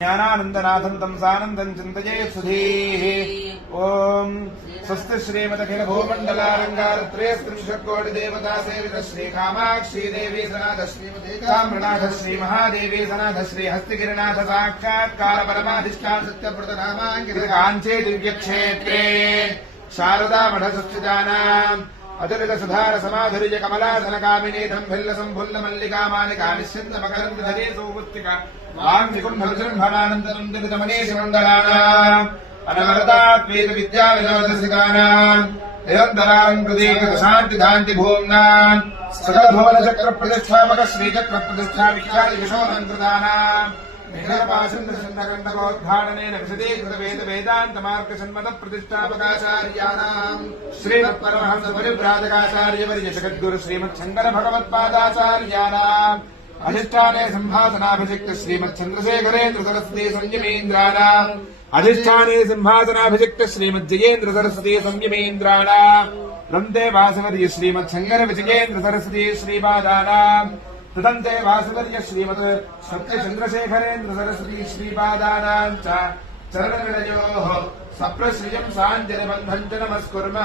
ज्ञानानन्दनाथं तं सानन्दं चिन्तये सुधीः ॐ स्वस्ति श्रीमदखिलभूमण्डलालङ्कारत्रयस्त्रिंशत्कोटिदेवता सेवित श्रीकामाक्षी देवी सनाथ श्रीमदेकाम्रनाथ श्रीमहादेवी सनाथ श्रीहस्तिगिरिनाथ साक्षात्कारपरमाधिष्ठान सत्यव्रतनामाङ्कितकाञ्चे दिव्यक्षेत्रे शारदा मठसंस्थितानाम् अतुलित सुधार समाधुर्य कमलासनकामिनी धम्भिल्ल सम्भुल्ल मल्लिका मालिका निश्चिन्त मकरन्द धरे सौमुत्तिका वाङ्निकुम्भविजृम्भणानन्दनन्दितमनीषमण्डलानाम् अनवरतात्वेद विद्याविनोदसिकानाम् निरन्तराङ्कृतीकृतशान्तिधान्तिभूम्नाम् सकलभुवनचक्रप्रतिष्ठापक श्रीचक्रप्रतिष्ठाविख्यातिविशोऽलङ्कृतानाम् मेघपाशन्दगण्डकोद्घाटनेन विशदीकृतवेदवेदान्तमार्गसन्मतप्रतिष्ठापकाचार्याणाम् श्रीमत्परमहंसपरिव्राजकाचार्यवर्य जगद्गुरु श्रीमच्छङ्करभगवत्पादाचार्याणाम् अधिष्ठाने सिंहासनाभिषिक्त श्रीमच्चन्द्रशेखरेन्द्र सरस्वती संयमेन्द्राणाम् अधिष्ठाने सिंहासनाभिषिक्त श्रीमज्जयेन्द्र सरस्वती संयमेन्द्राणाम् वृन्दे वासवर्य श्रीमच्छङ्कर विजयेन्द्र सरस्वती श्रीपादानाम् तदन्ते वासवर्य श्रीमत् सत्यचन्द्रशेखरेन्द्र सरस्वती श्रीपादानाम् च चरणविलयोः सप्रश्रियम् साञ्जलिबन्धम् च नमस्कुर्मः।